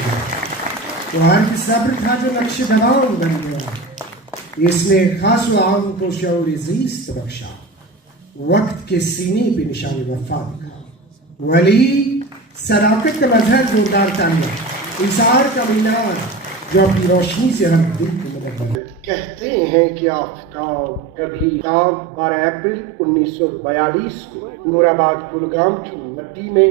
गया। वो हर सब्र था जो नक्श दवाओं बन गया। इसने खास आम को शऊर ज़ीस्त बख्शा, वक्त के सीने पे निशानी वफा दिखा। वली सदाकत का मजहर जोरदार तालियां, इंसार का मीनार जो अपनी रोशनी से हर दिल को मदद बना। कहते हैं कि आफताब कभी ताब 12 अप्रैल 1942 को नूराबाद कुलगाम की मट्टी में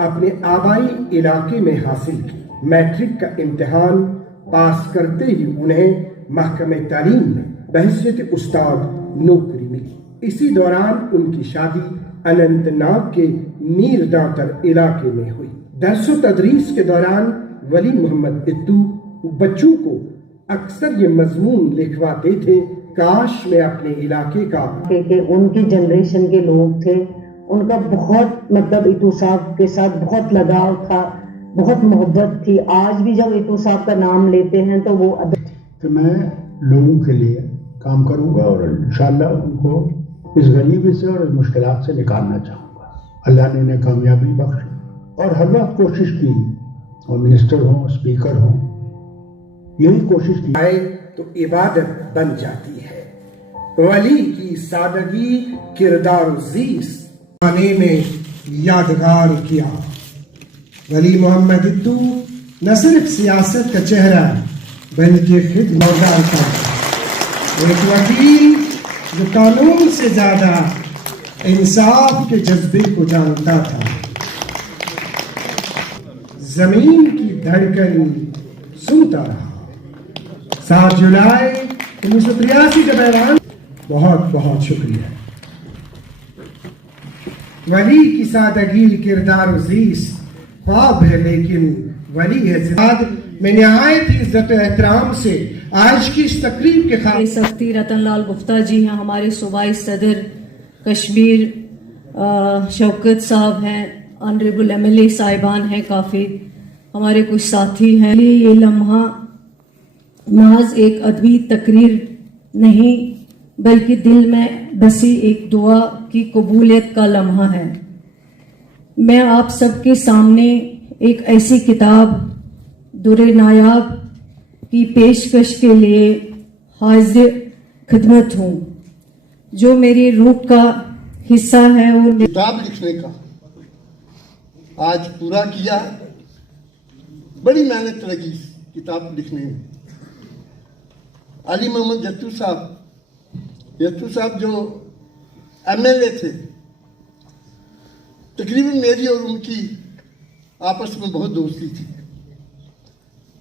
अपने आबाई इलाके में हासिल की। मैट्रिक का इम्तिहान पास करते ही उन्हें महकमे तालीम में बहसियत उस्ताद नौकरी मिली। इसी दौरान उनकी शादी अनंतनाग के मीर दातर इलाके में हुई। दरस तदरीस के दौरान वली मोहम्मद इत्तू बच्चों को अक्सर ये मजमून लिखवाते थे, काश मैं अपने इलाके का के उनकी जनरेशन के लोग थे, उनका बहुत मतलब इत्तू साहब के साथ बहुत लगाव था, बहुत मोहब्बत थी। आज भी जब इत्तू साहब का नाम लेते हैं तो वो कि मैं लोगों के लिए काम करूंगा और इंशाअल्लाह उनको इस गरीबी से और इस मुश्किलात से निकालना चाहूँगा। अल्लाह ने उन्हें कामयाबी बख्शी और हर वक्त कोशिश की, और मिनिस्टर हों, स्पीकर हों, यही कोशिश की आए तो इबादत बन जाती है। वली की सादगी किरदार ज़ीस आने में यादगार किया। वली मोहम्मद इत्तू न सिर्फ सियासत का चेहरा बल्कि खिदमतगार था, एक वकील जो कानून से ज्यादा इंसाफ के जज्बे को जानता था। जमीन की धड़कन सुनता रहा। 7 जुलाई 1983 का ऐलान। बहुत बहुत शुक्रिया। वली की सादगी किरदार अजीज ख्वाब है, लेकिन वली है। मैं निहायत ही इज्जत एहतराम से आज की इस तकरीब के खातिर सख्ती रतन लाल गुप्ता जी हैं, हमारे सूबाई सदर कश्मीर शौकत साहब हैं, ऑनरेबल MLA साहिबान हैं, काफ़ी हमारे कुछ साथी हैं। ये लम्हा महज एक अदबी तकरीर नहीं बल्कि दिल में बसी एक दुआ की कबूलियत का लम्हा है। मैं आप सबके सामने एक ऐसी किताब दुरे नायाब की पेशकश के लिए हाजिर खिदमत हूँ जो मेरी रूह का हिस्सा है। और किताब लिखने का आज पूरा किया। बड़ी मेहनत लगी किताब लिखने में। अली मोहम्मद यत्तू साहब जो MLA थे, तकरीबन मेरी और उनकी आपस में बहुत दोस्ती थी।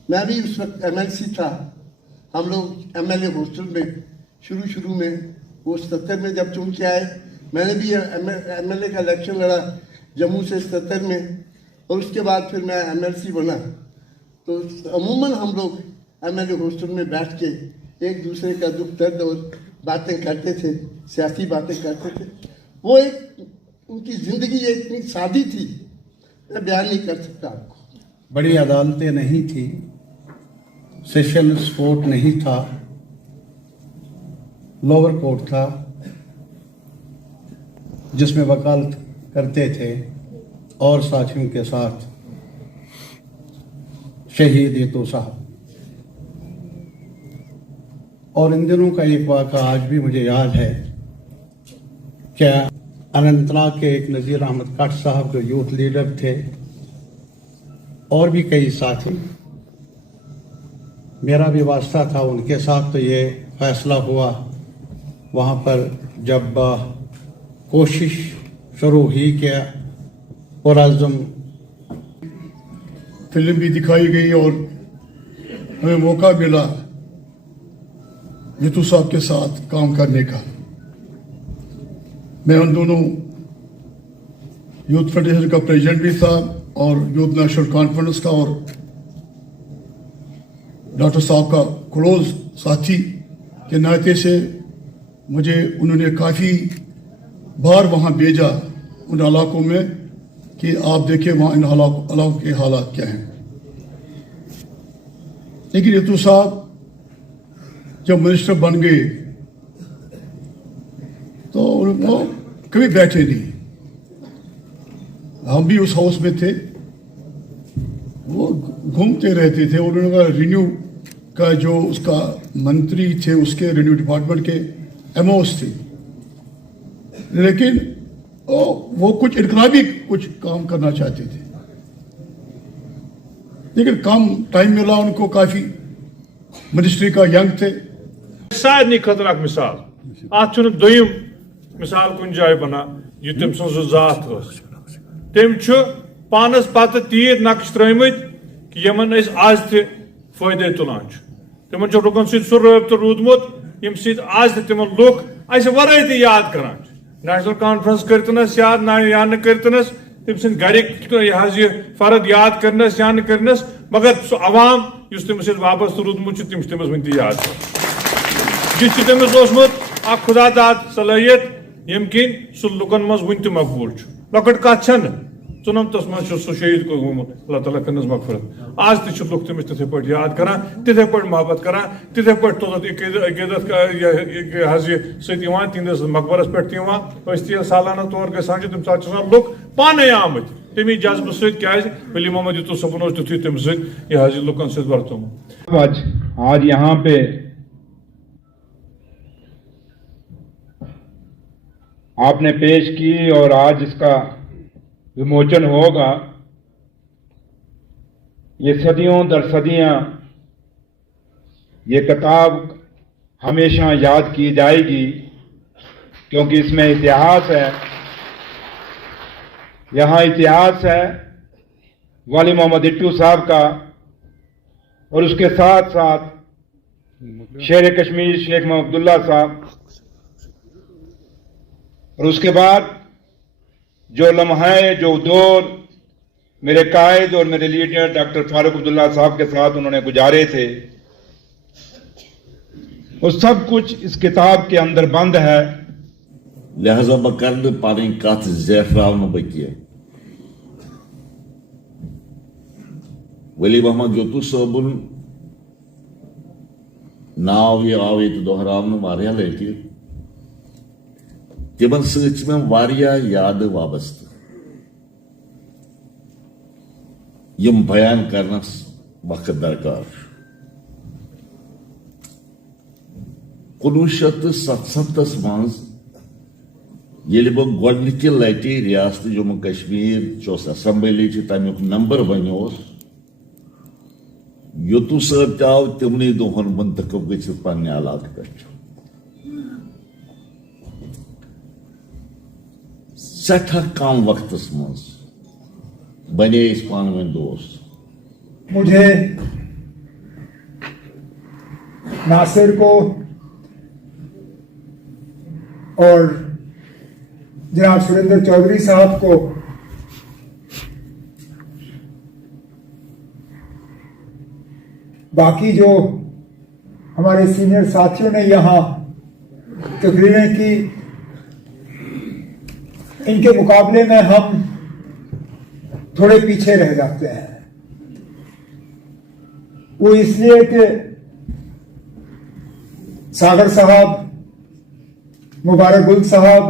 मैं भी उस वक्त MLC था। हम लोग MLA हॉस्टल में शुरू में वो 77 में जब चुन के आए, मैंने भी MLA का इलेक्शन लड़ा जम्मू से 77 में, और उसके बाद फिर मैं MLC बना। तो अमूमन हम लोग MLA हॉस्टल में बैठ के एक दूसरे का दुख दर्द और बातें करते थे, सियासी बातें करते थे। वो एक उनकी ज़िंदगी इतनी सादी थी, मैं बयान नहीं कर सकता आपको। बड़ी अदालतें नहीं थी, सेशंस कोर्ट नहीं था, लोअर कोर्ट था जिसमें वकालत करते थे, और साथियों के साथ शहीद इत्तू साहब। और इन दिनों का एक वाक़ा आज भी मुझे याद है। क्या अनंतनाग के एक नज़ीर अहमद कट साहब जो यूथ लीडर थे, और भी कई साथी, मेरा भी वास्ता था उनके साथ। तो ये फैसला हुआ वहाँ पर जब कोशिश शुरू ही किया और आज़म फिल्म भी दिखाई गई और हमें मौका मिला इत्तू साहब के साथ काम करने का। मैं उन दोनों यूथ फेडरेशन का प्रेसिडेंट भी था और यूथ नेशनल कॉन्फ्रेंस का, और डॉक्टर साहब का क्लोज साथी के नाते से मुझे उन्होंने काफ़ी बार वहाँ भेजा उन इलाकों में कि आप देखिए वहाँ इन इलाकों के हालात क्या हैं। लेकिन इत्तू साहब जब मिनिस्टर बन गए तो वो कभी बैठे नहीं। हम भी उस हाउस में थे, वो घूमते रहते थे। उन्होंने कहा रिन्यू का जो उसका मंत्री थे, उसके रिन्यू डिपार्टमेंट के एमओस थे, लेकिन वो कुछ इनकलाबी कुछ काम करना चाहते थे, लेकिन कम टाइम मिला उनको। काफी मिनिस्ट्री का यंग थे। सारे खतर अख मिसाल अत दोयम मिसाल कुन जाए बना यह तम सज जात तम पानस पत तीर नक्श त्रमत कि यमन आज तयदे तुलान तिमन लुकन सह रबत रूदमुत यम आज तिम लुक अस वराई तह याद करान नेशनल कॉन्फ्रेंस करतनस याद या न करतनस तम सद गरिक यह फर्द याद करनस या न करनस, मगर सह अवाम उस तमिस वाबस्त रूदमुत तम तमिस वन याद यह तमिस आ खुदा दाद सलाहियत यम किन सह लुकन मज वन तह मकबूल लकट कत चुनमतस मज सह शहीद गोमुत, अल्लाह ताला करनस मगफरत। आज तह लुक तमिस तिथे पे याद करान, तिथे पे मोहब्बत करान, तिथे पे तुलत अकीदत तिंदस मकबरस पे सालाना तौर गसान तम सात लुक पाने आमत तमी जज्ब सली मोहम्मद यूसुफ सबन तुथु तम सह लुकन सत वर्तुम। आज यहाँ पे आपने पेश की और आज इसका विमोचन होगा। ये सदियों दर सदियां ये किताब हमेशा याद की जाएगी, क्योंकि इसमें इतिहास है। यहाँ इतिहास है वाली मोहम्मद इट्टू साहब का, और उसके साथ साथ शेर कश्मीर शेख मोहम्मद अब्दुल्ला साहब, और उसके बाद जो लम्हे जो दौर मेरे कायद और मेरे लीडर डॉक्टर फारूक अब्दुल्ला साहब के साथ उन्होंने गुजारे थे, वो सब कुछ इस किताब के अंदर बंद है। लिहाजा बह कर पानी कत ज़ैफरावन बह वली मोहम्मद यूसुफ सबन नाव यह आव ये दोहरावन वारिया लटि तिमन सत याद वाबस्त यम बयान करनस वक्त दरकार। 1977 मज ये बह गोडनिक लटि रियासत जम्मू कश्मीर असम्बली तमुक नंबर वन यूसुफ साहब आव तिमन दोहन मुंतखब गि पन्ने इलाक पे सठा कम वक्त मज बने पान वन दोस्त। मुझे नासिर को और जनाब सुरेंद्र चौधरी साहब को बाकी जो हमारे सीनियर साथियों ने यहाँ तकरीरें की, इनके मुकाबले में हम थोड़े पीछे रह जाते हैं। वो इसलिए कि सागर साहब, मुबारक गुल साहब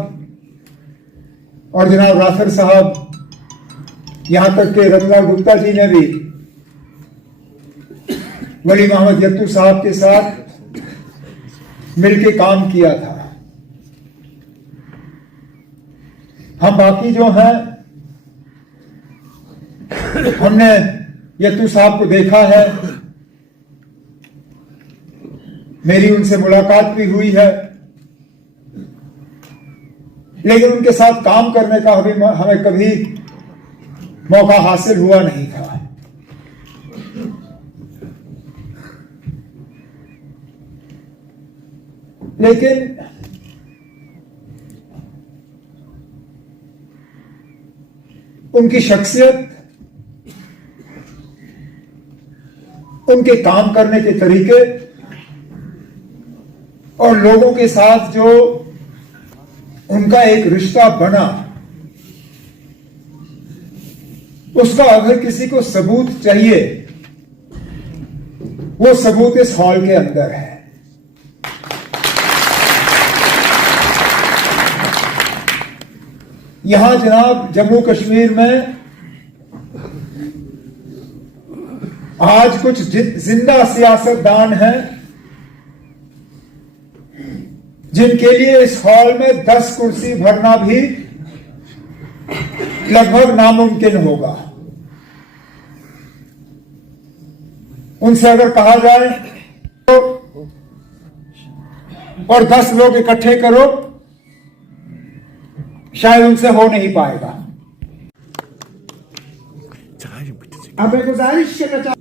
और जनाब राफिर साहब, यहां तक के रतनलाल गुप्ता जी ने भी वली मोहम्मद यत्तू साहब के साथ मिलकर काम किया था। हम बाकी जो हैं हमने यत्तू साहब को देखा है, मेरी उनसे मुलाकात भी हुई है, लेकिन उनके साथ काम करने का हमें कभी मौका हासिल हुआ नहीं था। लेकिन उनकी शख्सियत, उनके काम करने के तरीके और लोगों के साथ जो उनका एक रिश्ता बना, उसका अगर किसी को सबूत चाहिए, वो सबूत इस हॉल के अंदर है। यहां जनाब जम्मू कश्मीर में आज कुछ जिंदा सियासतदान हैं जिनके लिए इस हॉल में 10 कुर्सी भरना भी लगभग नामुमकिन होगा। उनसे अगर कहा जाए तो और 10 लोग इकट्ठे करो, शायद उनसे हो नहीं पाएगा। अब मैं गुजारिश करना चाहता